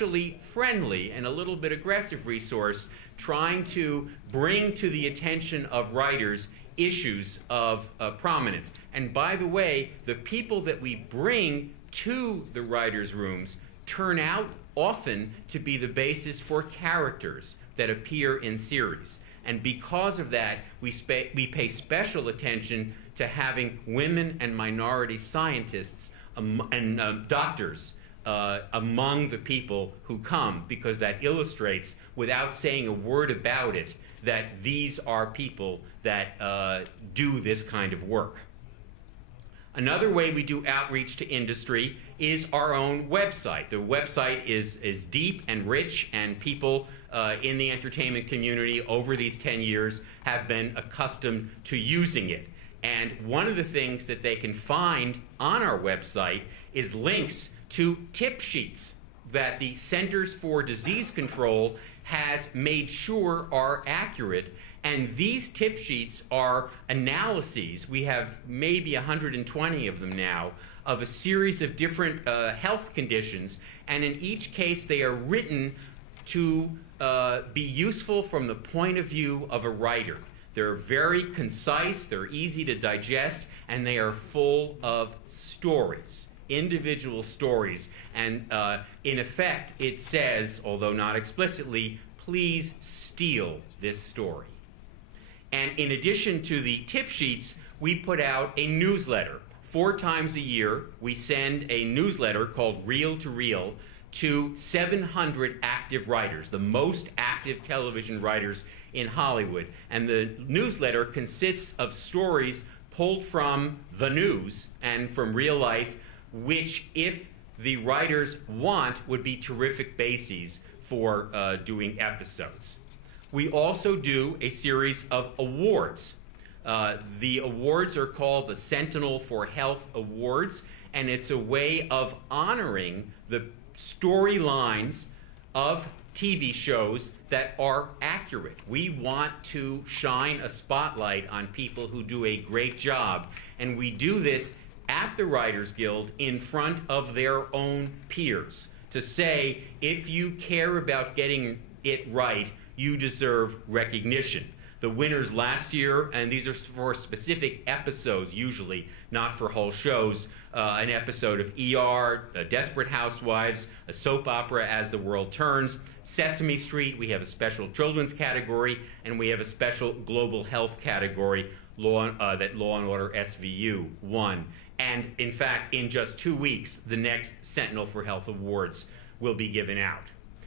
actually friendly and a little bit aggressive resource trying to bring to the attention of writers issues of prominence. And by the way, the people that we bring to the writers' rooms turn out often to be the basis for characters that appear in series. And because of that, we pay special attention to having women and minority scientists and doctors among the people who come, because that illustrates, without saying a word about it, that these are people that do this kind of work. Another way we do outreach to industry is our own website. The website is deep and rich, and people in the entertainment community over these 10 years have been accustomed to using it. And one of the things that they can find on our website is links to tip sheets that the Centers for Disease Control has made sure are accurate. And these tip sheets are analyses, we have maybe 120 of them now, of a series of different health conditions. And in each case, they are written to be useful from the point of view of a writer. They're very concise, they're easy to digest, and they are full of stories. Individual stories, and in effect it says, although not explicitly, please steal this story. And in addition to the tip sheets, we put out a newsletter. 4 times a year we send a newsletter called Reel to Reel to 700 active writers, the most active television writers in Hollywood. And the newsletter consists of stories pulled from the news and from real life, which, if the writers want, would be terrific bases for doing episodes. We also do a series of awards. The awards are called the Sentinel for Health Awards, and it's a way of honoring the storylines of TV shows that are accurate. We want to shine a spotlight on people who do a great job, and we do this at the Writers Guild in front of their own peers to say, if you care about getting it right, you deserve recognition. The winners last year, and these are for specific episodes usually, not for whole shows, an episode of ER, Desperate Housewives, a soap opera, As the World Turns, Sesame Street, we have a special children's category, and we have a special global health category that Law & Order SVU won. And in fact, in just 2 weeks, the next Sentinel for Health Awards will be given out.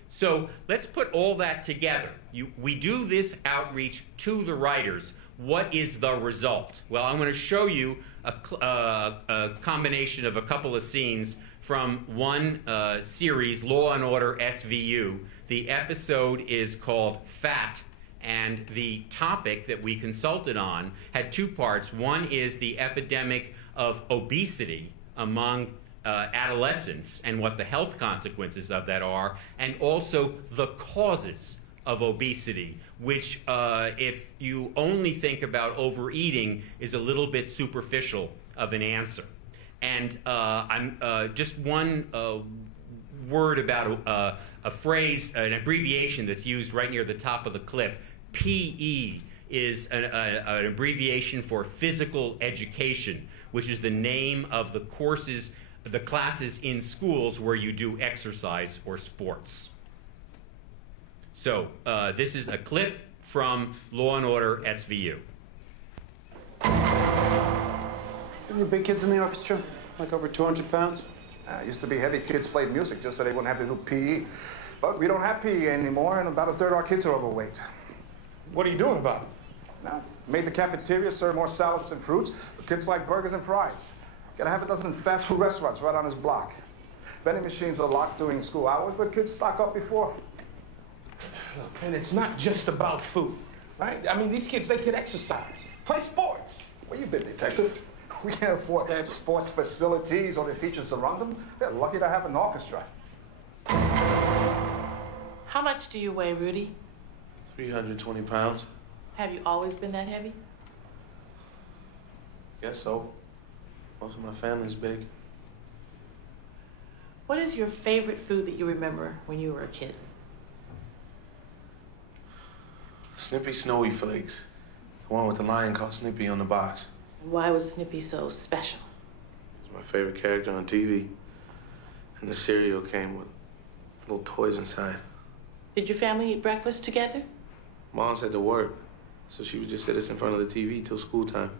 So let's put all that together. We do this outreach to the writers. What is the result? Well, I'm going to show you a combination of a couple of scenes from one series, Law & Order SVU. The episode is called Fat, and the topic that we consulted on had 2 parts. One is the epidemic of obesity among adolescents and what the health consequences of that are, and also the causes of obesity, which if you only think about overeating is a little bit superficial of an answer. And just one word about a phrase, an abbreviation that's used right near the top of the clip. PE is an abbreviation for physical education, which is the name of the courses, the classes in schools where you do exercise or sports. So this is a clip from Law & Order SVU. Any big kids in the orchestra? Like over 200 pounds? Used to be heavy kids played music just so they wouldn't have to do PE. But we don't have PE anymore, and about 1/3 of our kids are overweight. What are you doing about it? Now, made the cafeteria serve more salads and fruits, but kids like burgers and fries. Got a half a dozen fast food restaurants right on this block. Vending machines are locked during school hours, but kids stock up before. Look, and it's not just about food, right? I mean, these kids, they can exercise, play sports. Where you been, detective? We can't afford sports facilities or the teachers to run them. They're lucky to have an orchestra. How much do you weigh, Rudy? 320 pounds. Have you always been that heavy? Guess so. Most of my family's big. What is your favorite food that you remember when you were a kid? Snippy Snowy Flakes. The one with the lion called Snippy on the box. Why was Snippy so special? He's my favorite character on TV. And the cereal came with little toys inside. Did your family eat breakfast together? Mom said to work, so she would just sit us in front of the TV till school time.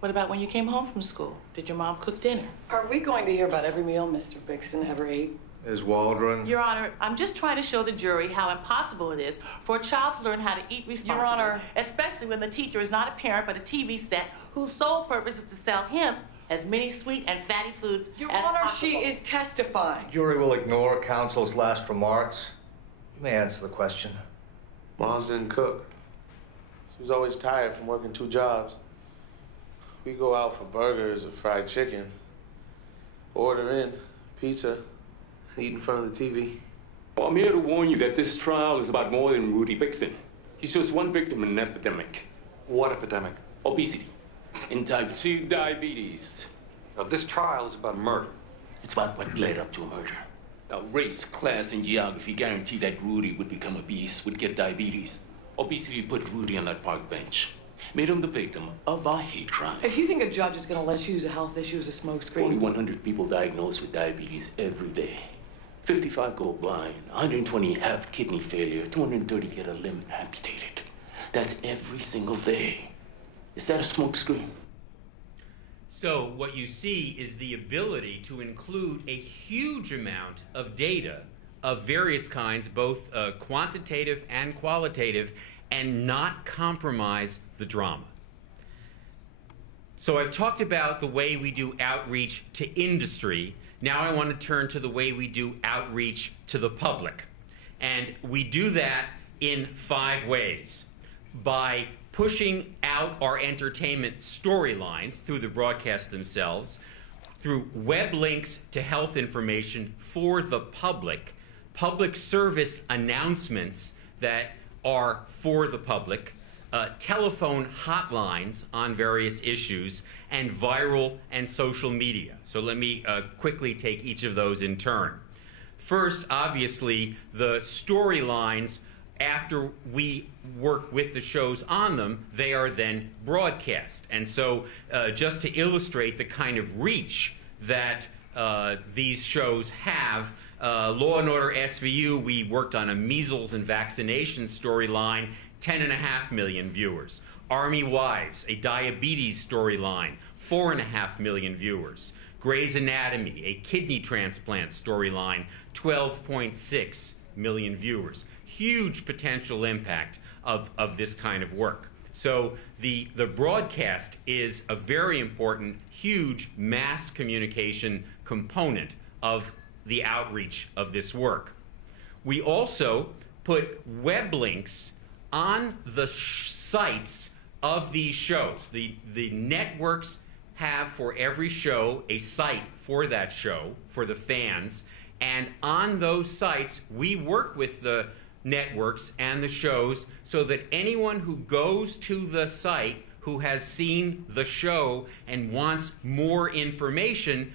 What about when you came home from school? Did your mom cook dinner? Are we going to hear about every meal Mr. Bixton ever ate? Is Waldron? Your Honor, I'm just trying to show the jury how impossible it is for a child to learn how to eat responsibly. Your Honor. Especially when the teacher is not a parent but a TV set whose sole purpose is to sell him as many sweet and fatty foods Your as Honor, possible. she is testifying. Jury will ignore counsel's last remarks. You may answer the question. Mom's didn't cook. She was always tired from working 2 jobs. We go out for burgers or fried chicken, order in pizza, and eat in front of the TV. Well, I'm here to warn you that this trial is about more than Rudy Bixton. He's just one victim in an epidemic. What epidemic? Obesity and type 2 diabetes. Now, this trial is about murder. It's about what led up to a murder. Now, race, class, and geography guarantee that Rudy would become obese, would get diabetes. Obesity put Rudy on that park bench, made him the victim of a hate crime. If you think a judge is going to let you use a health issue as a smokescreen... 4,100 people diagnosed with diabetes every day. 55 go blind, 120 have kidney failure, 230 get a limb amputated. That's every single day. Is that a smokescreen? So what you see is the ability to include a huge amount of data of various kinds, both quantitative and qualitative, and not compromise the drama. So I've talked about the way we do outreach to industry. Now I want to turn to the way we do outreach to the public. And we do that in 5 ways. By pushing out our entertainment storylines through the broadcasts themselves, through web links to health information for the public, public service announcements that are for the public, telephone hotlines on various issues, and viral and social media. So let me quickly take each of those in turn. First, obviously, the storylines, after we work with the shows on them, they are then broadcast. And so just to illustrate the kind of reach that these shows have, Law & Order SVU, we worked on a measles and vaccination storyline, 10.5 million viewers. Army Wives, a diabetes storyline, 4.5 million viewers. Grey's Anatomy, a kidney transplant storyline, 12.6 million viewers. Huge potential impact of this kind of work. So the broadcast is a very important, huge mass communication component of the outreach of this work. We also put web links on the sites of these shows. The networks have for every show a site for that show, for the fans, and on those sites we work with the networks and the shows so that anyone who goes to the site who has seen the show and wants more information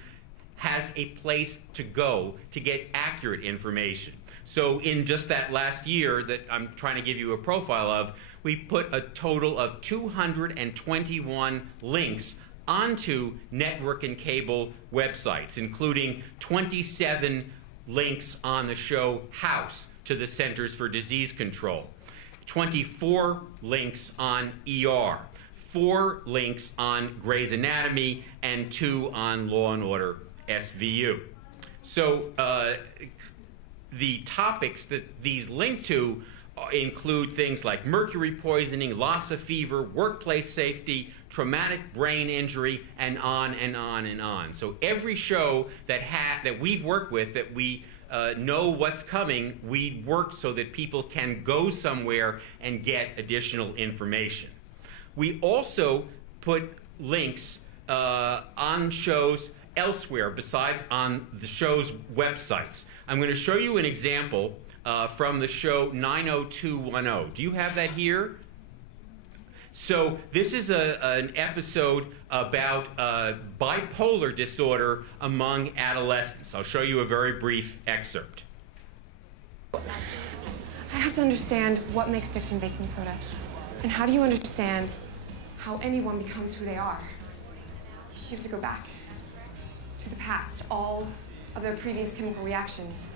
has a place to go to get accurate information. So in just that last year that I'm trying to give you a profile of, we put a total of 221 links onto network and cable websites, including 27 links on the show House to the Centers for Disease Control, 24 links on ER, 4 links on Grey's Anatomy, and 2 on Law & Order SVU. So the topics that these link to include things like mercury poisoning, loss of fever, workplace safety, traumatic brain injury, and on and on and on. So every show that we've worked with, that we know what's coming, we work so that people can go somewhere and get additional information. We also put links on shows elsewhere besides on the show's websites. I'm going to show you an example from the show 90210. Do you have that here? So this is an episode about bipolar disorder among adolescents. I'll show you a very brief excerpt. I have to understand what makes Dixon baking soda. And how do you understand how anyone becomes who they are? You have to go back to the past, all of their previous chemical reactions.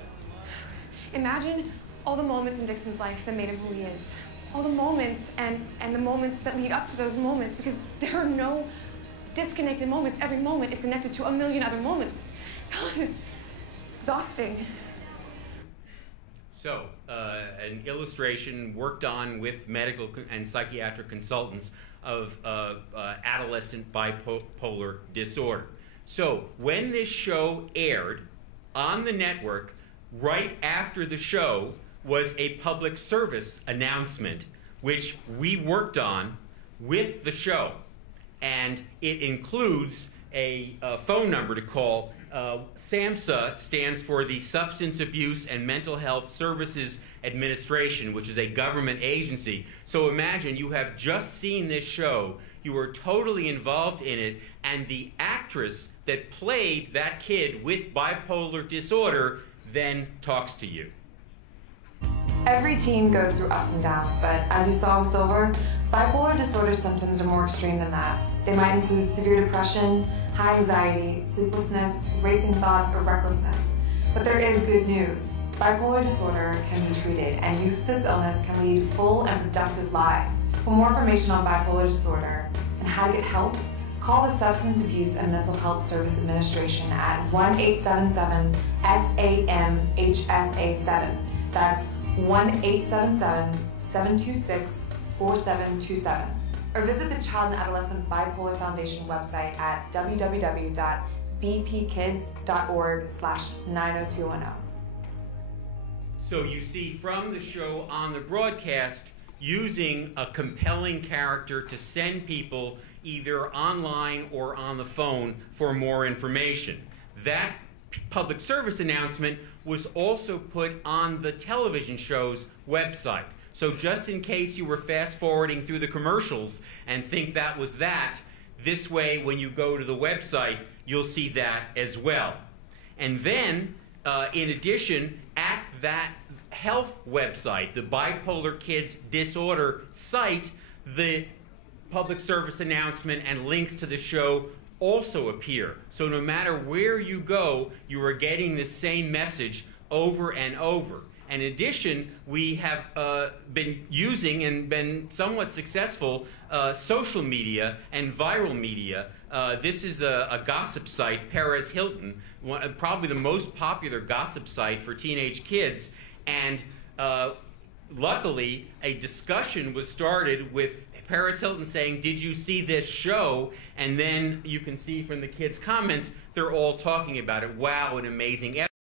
Imagine all the moments in Dixon's life that made him who he is. All the moments and the moments that lead up to those moments, because there are no disconnected moments. Every moment is connected to a million other moments. God, it's exhausting. So, an illustration worked on with medical and psychiatric consultants of adolescent bipolar disorder. So, when this show aired on the network, right after the show was a public service announcement, which we worked on with the show. And it includes a phone number to call. SAMHSA stands for the Substance Abuse and Mental Health Services Administration, which is a government agency. So imagine you have just seen this show, you were totally involved in it, and the actress that played that kid with bipolar disorder then talks to you. Every teen goes through ups and downs, but as you saw with Silver, bipolar disorder symptoms are more extreme than that. They might include severe depression, high anxiety, sleeplessness, racing thoughts, or recklessness. But there is good news. Bipolar disorder can be treated, and youth with this illness can lead full and productive lives. For more information on bipolar disorder and how to get help, call the Substance Abuse and Mental Health Service Administration at 1-877-SAMHSA7. That's 1-877-726-4727. Or visit the Child and Adolescent Bipolar Foundation website at www.bpkids.org/90210. So you see from the show on the broadcast, using a compelling character to send people either online or on the phone for more information. That public service announcement was also put on the television show's website. So just in case you were fast forwarding through the commercials and think that was that, this way when you go to the website, you'll see that as well. And then, in addition, at that health website, the Bipolar Kids Disorder site, the public service announcement and links to the show also appear. So no matter where you go, you are getting the same message over and over. In addition, we have been using and been somewhat successful social media and viral media. This is a gossip site, Perez Hilton, probably the most popular gossip site for teenage kids. And luckily, a discussion was started with Paris Hilton saying, "Did you see this show?" And then you can see from the kids' comments, they're all talking about it. Wow, an amazing episode.